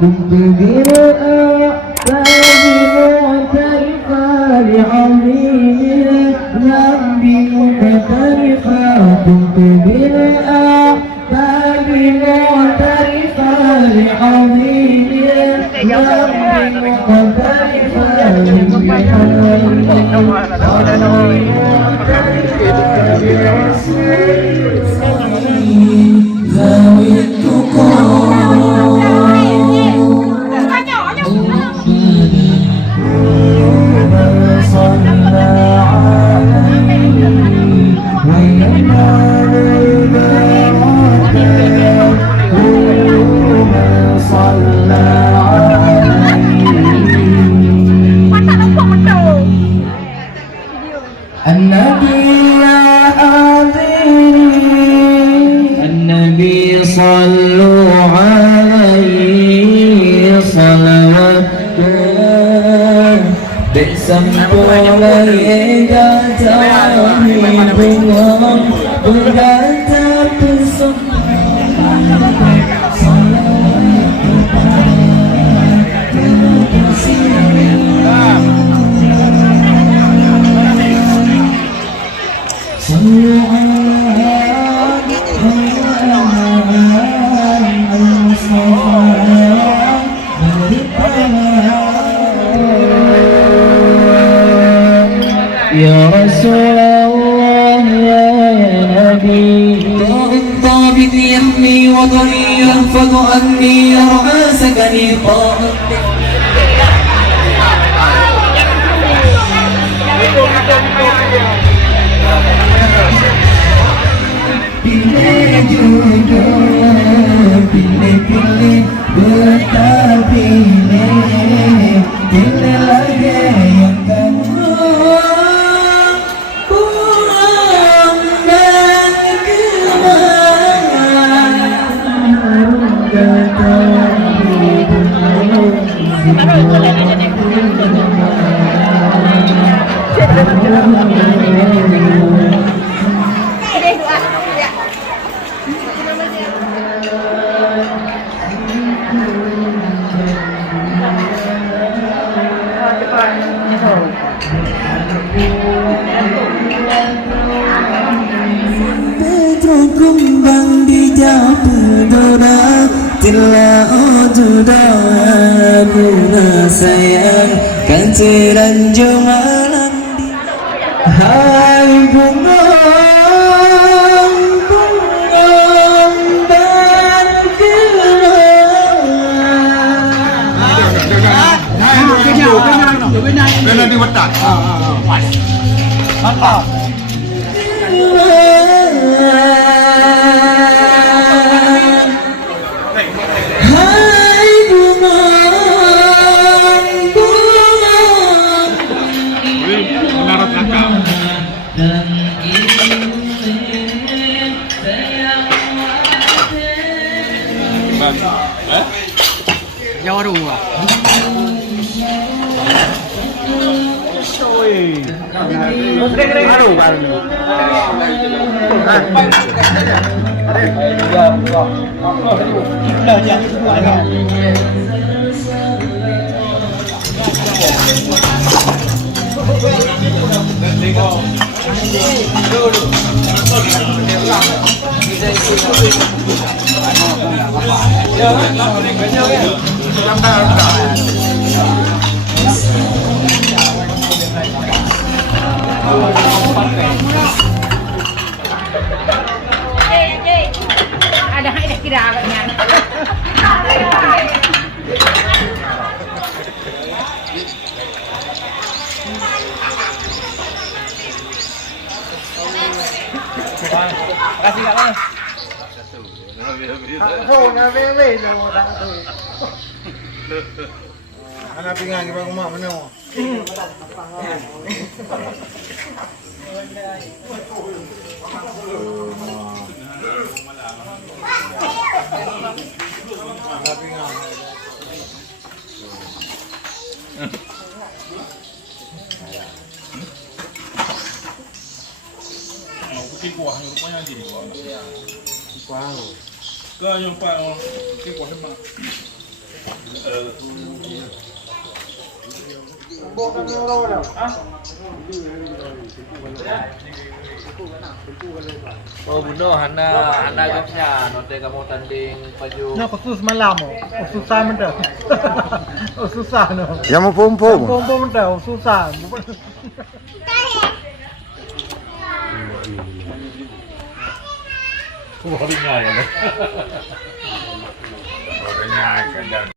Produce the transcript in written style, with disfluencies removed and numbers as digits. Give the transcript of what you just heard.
كنت بالأعتاب معترفا لعظيم الذنب مقترفا كنت بالأعتاب معترفا لعظيم الذنب مقترفا ذوي النبي صلوا عليه صلوات bersempurna jatuh bunga berkata يا رسول الله يا نبي ضابط يحمي وطني يحفظ عني يرعى سكني pilih lagi yang kamu kumbang di jauh pedora Tila ojuda bunga sayang Kanciran jumalan Hai bunga Kena di wetak. Mantap. Hai bunga Menara kakak. Jawa dua. Baru baru. Ada yang kira agaknya. Kasih kat mana? Anak pinggang ke rumah mana? Kuah rupanya jadi kuah. Ke yang pak ke kuat mak. Oh bunuh hana gapnya note kamu tanding baju. Nak khusus malam susah benda. Susah no. Yang mau pom-pom. Pom benda susah. Wah, iniง่ายกันเลย ง่ายกัน